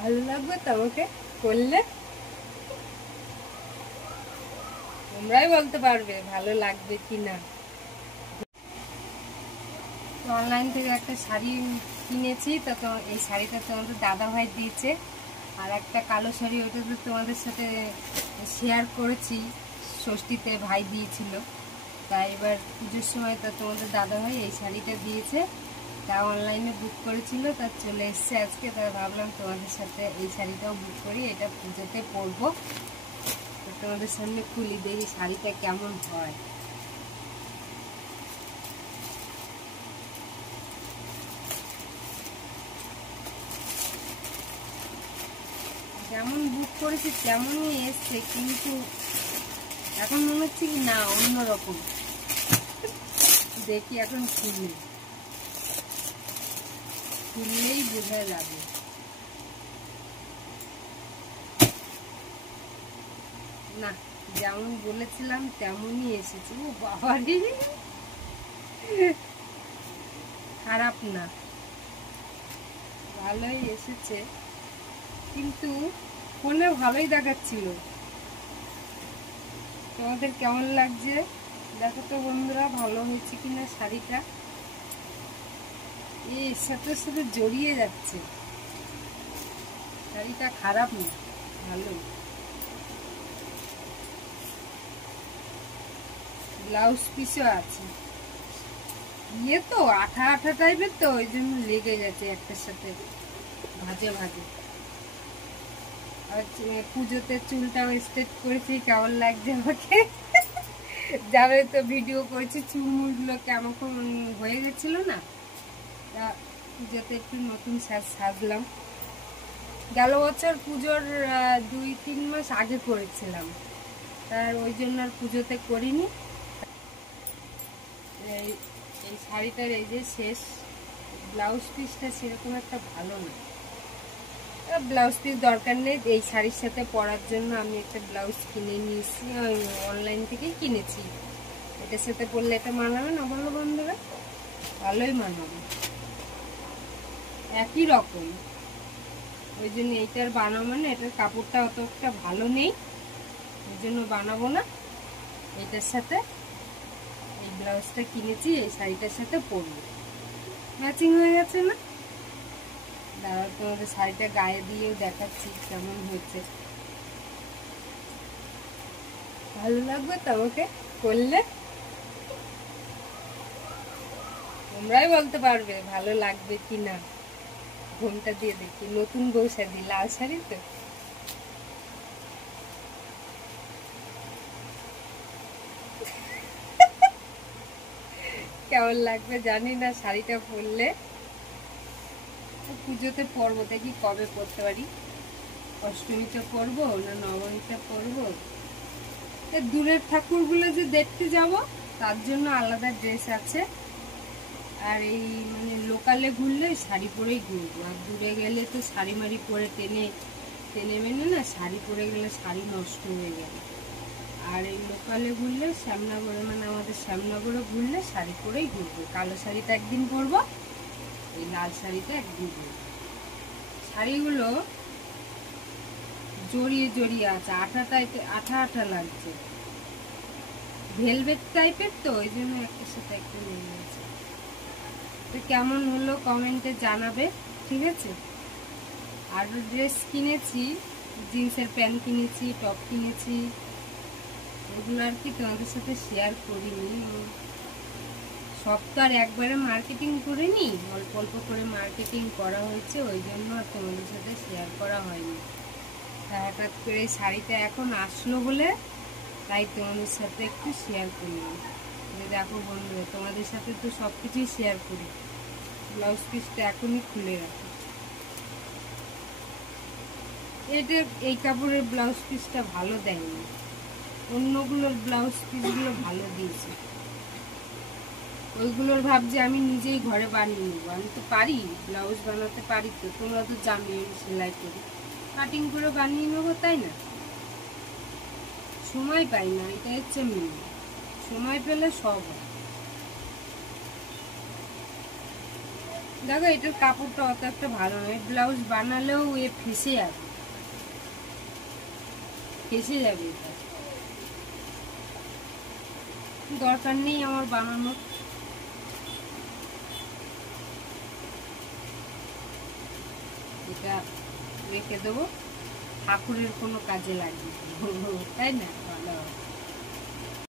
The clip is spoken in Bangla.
ভালো লাগবে তোমাকে করলে? তোমরাই বলতে পারবে ভালো লাগবে কিনা। অনলাইন থেকে একটা শাড়ি কিনেছি, তো এই শাড়িটা তোমাদের দাদা ভাই দিয়েছে। আর একটা কালো শাড়ি, ওইটা তো তোমাদের সাথে শেয়ার করেছি, ষষ্ঠীতে ভাই দিয়েছিল। তাই এবার পুজোর সময় তো তোমাদের দাদা ভাই এই শাড়িটা দিয়েছে, তা অনলাইনে বুক করেছিল, তা চলে এসছে আজকে। তাই ভাবলাম তোমাদের সাথে এই শাড়িটাও বুক করি, এটা পুজোতে পরবো। তো তোমাদের সামনে খুলি, দেখি শাড়িটা কেমন হয়। যেমন বুক করেছি তেমনই এসছে, কিন্তু এখন মনে হচ্ছে কি না অন্যরকম। দেখি এখন খুললেই বোঝা যাবে। না, যেমন বলেছিলাম তেমনই এসেছে। ও বাবারে, খারাপ না, ভালোই এসেছে, কিন্তু ফোনে ভালোই দেখাচ্ছিল। তোমাদের কেমন লাগছে দেখো তো বন্ধুরা, ভালো হয়েছে কিনা শাড়িটা। এর সাথে সাথে জড়িয়ে যাচ্ছে, শাড়িটা খারাপ না, ভালো। ব্লাউজ পিসও আছে, ইয়ে তো আঠা আঠা টাইপের, তো ওই জন্য লেগে গেছে একটার সাথে ভাজে ভাজে। আর পুজোতে চুলটাও স্ট্রেট করেছি, কেমন লাগছে আমাকে যাবে তো ভিডিও করেছি, চুলমুলগুলো কেমন হয়ে গেছিল না, তা পুজোতে একটু নতুন সাজলাম। গেল বছর পুজোর 2-3 মাস আগে করেছিলাম, তার ওই জন্য আর পুজোতে করিনি। এই শাড়িটার এই যে শেষ ব্লাউজ পিসটা সেরকম একটা ভালো না, ব্লাউজ পিস দরকার নেই। এই শাড়ির সাথে পরার জন্য আমি একটা ব্লাউজ কিনে নিয়েছি, অনলাইন থেকেই কিনেছি। এটার সাথে পরলে এটা মানাবে না বলো বন্ধুরা? ভালোই মানাবে, একই রকম। ওই জন্য এইটার বানাবো না, এটার কাপড়টা অতটা ভালো নেই, ওই জন্য বানাবো না। এইটার সাথে এই ব্লাউজটা কিনেছি, এই শাড়িটার সাথে পরবো, ম্যাচিং হয়ে গেছে না? দাঁড়াও তোমাদের শাড়িটা গায়ে দিয়েও দেখাচ্ছি কেমন হয়েছে। ভালো লাগবে তোমাকে করলে? তোমরাই বলতে পারবে ভালো লাগবে কিনা। ঘোমটা দিয়ে দেখি, নতুন বউ শাড়ি, লাল শাড়ি তো। কেমন লাগবে জানি না শাড়িটা পরলে, পুজোতে পরবো, দেখি কবে পরতে পারি। অষ্টমীতে পরবো না নবমীতে পরবো। দূরের ঠাকুরগুলো যে দেখতে যাব তার জন্য আলাদা ড্রেস আছে, আর এই মানে লোকালে ঘুরলে শাড়ি পরেই ঘুরবো। আর দূরে গেলে তো শাড়ি মাড়ি পরে টেনে টেনে মেনে না, শাড়ি পরে গেলে শাড়ি নষ্ট হয়ে গেল। আর এই লোকালে ঘুরলে শ্যামনগরে, মানে আমাদের শ্যামনগরে ঘুরলে শাড়ি পরেই ঘুরবো। কালো শাড়িটা একদিন পরবো, এই লাল শাড়িটা একদিন পরবো। শাড়িগুলো জড়িয়ে জড়িয়ে আছে, আঠা টাইপের, আঠা আঠা লাগছে, ভেলভেট টাইপের, তো ওই জন্য একটার সাথে একটা নিয়ে নিয়েছে। তো কেমন হলো কমেন্টে জানাবে, ঠিক আছে? আরও ড্রেস কিনেছি, জিন্সের প্যান্ট কিনেছি, টপ কিনেছি, ওগুলো আর কি তোমাদের সাথে শেয়ার করিনি। সব তো আর একবারে মার্কেটিং করিনি, অল্প অল্প করে মার্কেটিং করা হয়েছে, ওই জন্য আর তোমাদের সাথে শেয়ার করা হয়নি। হঠাৎ করে শাড়িটা এখন আসলো বলে তাই তোমাদের সাথে একটু শেয়ার করলাম। যে দেখো বন্ধুরা, তোমাদের সাথে তো সব কিছুই শেয়ার করি। ব্লাউজ পিসটা এখনই খুলে রাখি। এটা এই কাপড়ের ব্লাউজ পিসটা ভালো দেয়নি, অন্যগুলোর ব্লাউজ পিসগুলো ভালো দিয়েছে। ওইগুলোর ভাবছি আমি নিজেই ঘরে বানিয়ে নেবো। আমি তো পারি, ব্লাউজ বানাতে পারি, তো তোমরা তো জানো আমি সেলাই করি, কাটিং করে বানিয়ে নেবো, তাই না? সময় পাই না, এটা হচ্ছে মেন। সময় পেলে সব হয়। দেখো এটার কাপড়টা অত একটা ভালো নয়, ব্লাউজ বানালেও এ ফেসে যাবে, ফেসে যাবে। এটা দরকার নেই আমার বানানোর। এটা রেখে দেবো, ঠাকুরের কোনো কাজে লাগবে, তাই না? ভালো হবে।